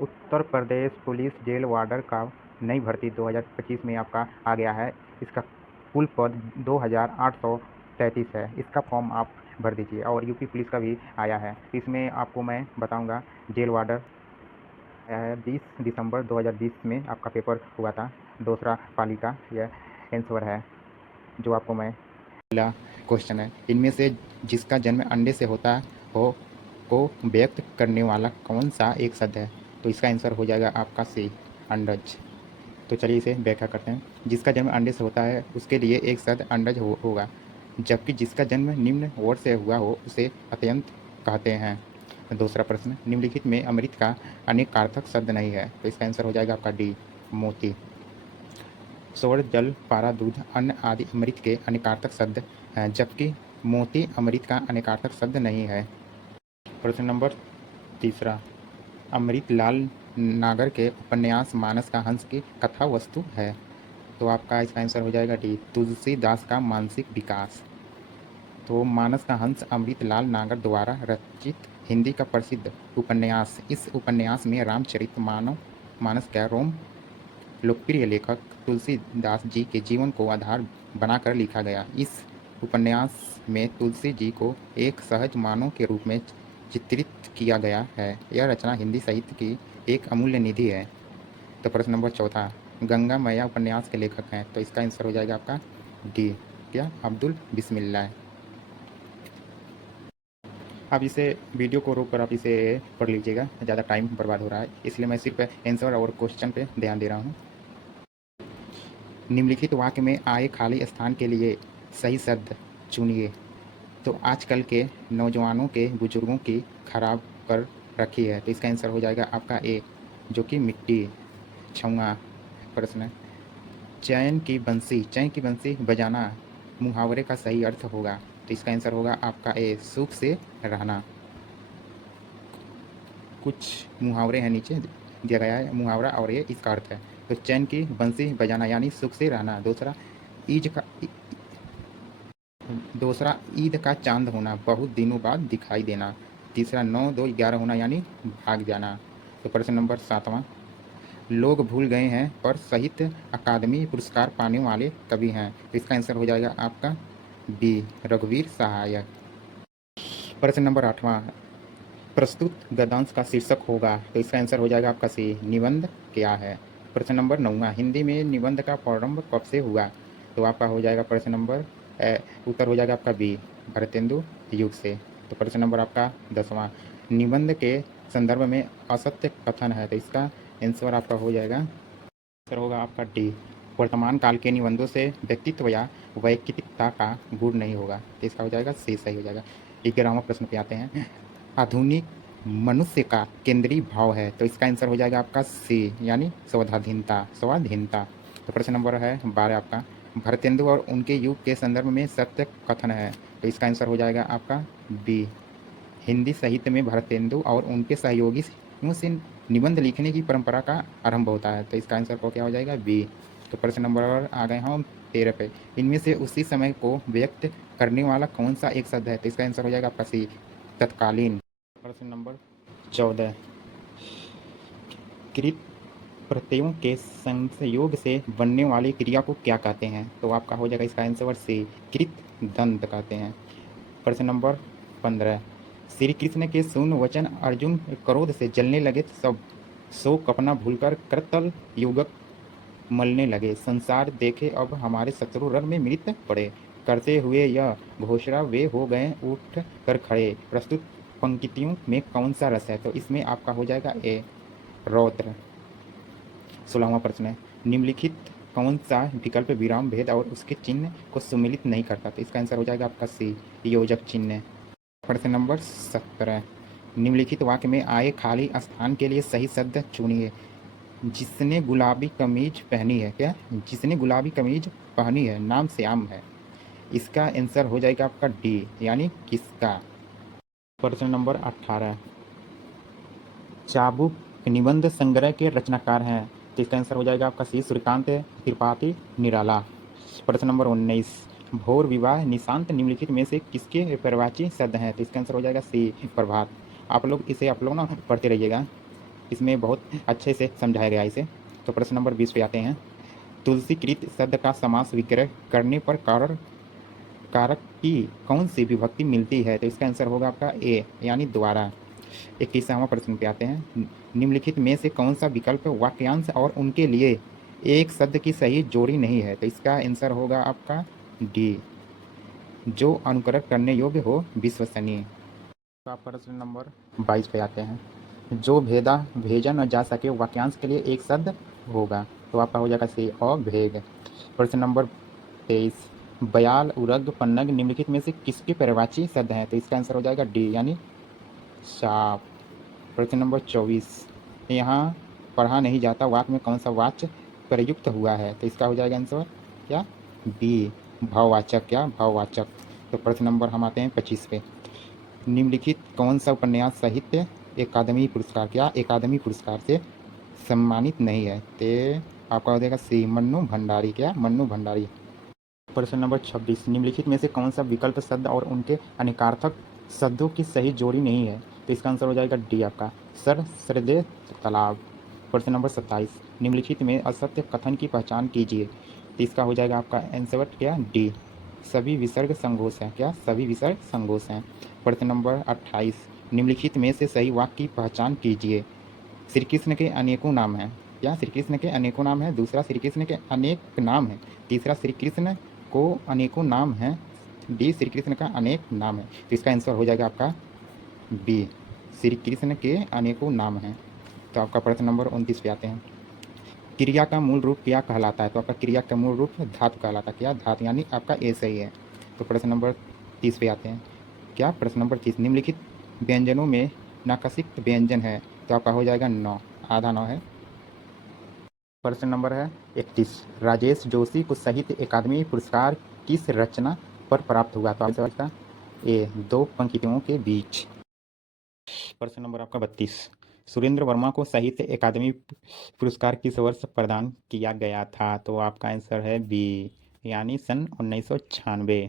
Uttar Pradesh police jail वार्डर का नई भर्ती 2025 में आपका आ गया है। इसका कुल पद 2833 है। इसका फॉर्म आप भर दीजिए। और यूपी पुलिस का भी आया है। इसमें आपको मैं बताऊंगा जेल वार्डर आया है 20 दिसंबर 2020 में आपका पेपर हुआ था। दूसरा पाली का यह आंसर है जो आपको मैं पहला क्वेश्चन है, इनमें से जिसका जन्म अंडे से होता हो को व्यक्त करने वाला कौन सा एक शब्द है? तो इसका आंसर हो जाएगा आपका सी, अंडज। तो चलिए इसे व्याख्या करते हैं। जिसका जन्म अंडे से होता है उसके लिए एक शब्द अंडज होगा, जबकि जिसका जन्म निम्न वर्ड से हुआ हो उसे अत्यंत कहते हैं। दूसरा प्रश्न, निम्नलिखित में अमृत का अनेकार्थक शब्द नहीं है। तो इसका आंसर हो जाएगा आपका डी, मोती। स्वर्ण, जल, पारा, दूध, अन्न आदि अमृत के अनेकार्थक शब्द हैं, जबकि मोती अमृत का अनेकार्थक शब्द नहीं है। प्रश्न नंबर तीसरा, अमृतलाल नागर के उपन्यास मानस का हंस की कथा वस्तु है। तो आपका इसका आंसर हो जाएगा डी, तुलसीदास का मानसिक विकास। तो मानस का हंस अमृतलाल नागर द्वारा रचित हिंदी का प्रसिद्ध उपन्यास। इस उपन्यास में रामचरित मानस का रोम लोकप्रिय लेखक तुलसीदास जी के जीवन को आधार बनाकर लिखा गया। इस उपन्यास में तुलसी जी को एक सहज मानव के रूप में चित्रित किया गया है। यह रचना हिंदी साहित्य की एक अमूल्य निधि है। तो प्रश्न नंबर चौथा, गंगा मैया उपन्यास के लेखक हैं। तो इसका आंसर हो जाएगा आपका डी, क्या, अब्दुल बिस्मिल्लाह। आप इसे वीडियो को रोक कर आप इसे पढ़ लीजिएगा, ज़्यादा टाइम बर्बाद हो रहा है, इसलिए मैं सिर्फ आंसर और क्वेश्चन पे ध्यान दे रहा हूँ। निम्नलिखित वाक्य में आए खाली स्थान के लिए सही शब्द चुनिए। तो आजकल के नौजवानों के बुजुर्गों की खराब कर रखी है। तो इसका आंसर हो जाएगा आपका ए, जो कि मिट्टी, छुआ। प्रश्न, चैन की बंसी बजाना मुहावरे का सही अर्थ होगा। तो इसका आंसर होगा आपका ए, सुख से रहना। कुछ मुहावरे हैं, नीचे दिया गया है मुहावरा और ये इसका अर्थ है। तो चैन की बंसी बजाना यानी सुख से रहना। दूसरा ईद का चांद होना, बहुत दिनों बाद दिखाई देना। तीसरा 9-2-11 होना यानी भाग जाना। तो प्रश्न नंबर 7वां, लोग भूल गए हैं पर साहित्य अकादमी पुरस्कार पाने वाले कवि हैं। तो इसका आंसर हो जाएगा आपका बी, रघुवीर सहायक। प्रश्न नंबर 8वां, प्रस्तुत गद्यांश का शीर्षक होगा। तो इसका आंसर हो जाएगा आपका सी, निबंध क्या है। प्रश्न नंबर 9वां, हिंदी में निबंध का प्रारंभ कब से हुआ। तो आपका हो जाएगा प्रश्न नंबर उत्तर हो जाएगा आपका बी, भारतेंदु युग से। तो प्रश्न नंबर आपका 10वां, निबंध के संदर्भ में असत्य कथन है। तो इसका आंसर आपका हो जाएगा, आंसर होगा आपका डी, वर्तमान काल के निबंधों से व्यक्तित्व या वैयक्तिकता का गुण नहीं होगा। तो इसका हो जाएगा सी, सही हो जाएगा। 11वां प्रश्न पे आते हैं, आधुनिक मनुष्य का केंद्रीय भाव है। तो इसका आंसर हो जाएगा आपका सी, यानी स्वाधीनता। तो प्रश्न नंबर है 12 आपका, भारतेंदु और उनके युग के संदर्भ में सत्य कथन है। तो इसका आंसर हो जाएगा आपका बी, हिंदी साहित्य में भारतेंदु और उनके सहयोगियों से निबंध लिखने की परंपरा का आरंभ होता है। तो इसका आंसर को क्या हो जाएगा बी। तो प्रश्न नंबर आ गए हम 13 पे, इनमें से उसी समय को व्यक्त करने वाला कौन सा एक शब्द है। तो इसका आंसर हो जाएगा आपका सी, तत्कालीन। प्रश्न नंबर 14, कृत प्रत्ययों के संयोग से बनने वाली क्रिया को क्या कहते हैं। तो आपका हो जाएगा इसका आंसर सी, कृत दंत कहते हैं। प्रश्न नंबर 15, श्री कृष्ण के शून्य वचन अर्जुन क्रोध से जलने लगे सब शोक अपना भूलकर करतल युगक मलने लगे, संसार देखे अब हमारे शत्रु रण में मृत पड़े, करते हुए यह घोषणा वे हो गए उठ कर खड़े, प्रस्तुत पंक्तियों में कौन सा रस है। तो इसमें आपका हो जाएगा ए, रौद्र। 16वां प्रश्न है, निम्नलिखित कौन सा विकल्प विराम भेद और उसके चिन्ह को सम्मिलित नहीं करता। तो इसका आंसर हो जाएगा आपका सी, योजक चिन्ह। प्रश्न नंबर 17, निम्नलिखित वाक्य में आए खाली स्थान के लिए सही शब्द चुनिए। जिसने गुलाबी कमीज पहनी है, क्या, जिसने गुलाबी कमीज पहनी है नाम श्याम है। इसका आंसर हो जाएगा आपका डी, यानी किसका। प्रश्न नंबर 18, चाबुक निबंध संग्रह के रचनाकार हैं। तो इसका आंसर हो जाएगा आपका सी, सूर्यकांत त्रिपाठी निराला। प्रश्न नंबर 19, भोर विवाह निशांत निम्नलिखित में से किसके पर्यायवाची शब्द हैं। तो इसका आंसर हो जाएगा सी, प्रभात। आप लोग ना पढ़ते रहिएगा। इसमें बहुत अच्छे से समझाया गया है इसे। तो प्रश्न नंबर 20 पे आते हैं। तुलसीकृत शब्द का समास विग्रह करने पर कारक की कौन सी विभक्ति मिलती है? तो इसका आंसर होगा आपका ए यानी द्वारा। 21वां प्रश्न पे आते हैं। निम्नलिखित में से कौन सा विकल्प वाक्यांश और उनके लिए एक शब्द की सही जोड़ी नहीं है? तो इसका आंसर होगा आपका डी, जो अनुकरण करने योग्य हो, विश्वसनीय। तो आप प्रश्न नंबर 22 पे आते हैं। जो भेजा न जा सके वाक्यांश के लिए एक शब्द होगा। तो आपका हो जाएगा सी अभेद। प्रश्न नंबर 23। बयाल, उरग, पन्नग निम्नलिखित में से किसके पर्यायवाची शब्द हैं? तो इसका आंसर हो जाएगा डी यानी साप। प्रश्न नंबर 24। यहाँ पढ़ा नहीं जाता वाक्य में कौन सा वाच्य प्रयुक्त हुआ है? तो इसका हो जाएगा आंसर क्या? बी, भाववाचक। क्या? भाववाचक। तो प्रश्न नंबर हम आते हैं 25 पे। निम्नलिखित कौन सा उपन्यास साहित्य अकादमी पुरस्कार, क्या अकादमी पुरस्कार से सम्मानित नहीं है? तो आपका हो जाएगा सी, मन्नू भंडारी। क्या? मन्नू भंडारी। प्रश्न नंबर 26। निम्नलिखित में से कौन सा विकल्प शब्द और उनके अनेकार्थक शब्दों की सही जोड़ी नहीं है? तो इसका आंसर हो जाएगा डी आपका सरदे तालाब। प्रश्न नंबर 27। निम्नलिखित में असत्य कथन की पहचान कीजिए। तो इसका हो जाएगा आपका आंसर क्या? डी, सभी विसर्ग संघोष हैं। क्या? सभी विसर्ग संघोष हैं। प्रश्न नंबर 28। निम्नलिखित में से सही वाक्य की पहचान कीजिए। श्री कृष्ण के अनेकों नाम हैं। क्या? श्री कृष्ण के अनेकों नाम हैं। दूसरा, श्री कृष्ण के अनेक नाम हैं। तीसरा, श्री कृष्ण को अनेकों नाम हैं। डी, श्री कृष्ण का अनेक नाम है। तो इसका आंसर हो जाएगा आपका बी, श्री कृष्ण के अनेकों नाम हैं। तो आपका प्रश्न नंबर 29 पे आते हैं। क्रिया का मूल रूप क्या कहलाता है? तो आपका क्रिया का मूल रूप धातु कहलाता है। क्या? धातु यानी आपका ए सही है। तो प्रश्न नंबर 30 पे आते हैं। क्या? प्रश्न नंबर 30। निम्नलिखित व्यंजनों में नाकसिक व्यंजन है? तो आपका हो जाएगा 9, आधा 9 है। प्रश्न नंबर है 31। राजेश जोशी को साहित्य अकादमी पुरस्कार किस रचना पर प्राप्त हुआ? तो आपका ए, दो पंक्तियों के बीच। प्रश्न नंबर आपका 32। सुरेंद्र वर्मा को साहित्य अकादमी पुरस्कार किस वर्ष प्रदान किया गया था? तो आपका आंसर है बी यानी सन 1996।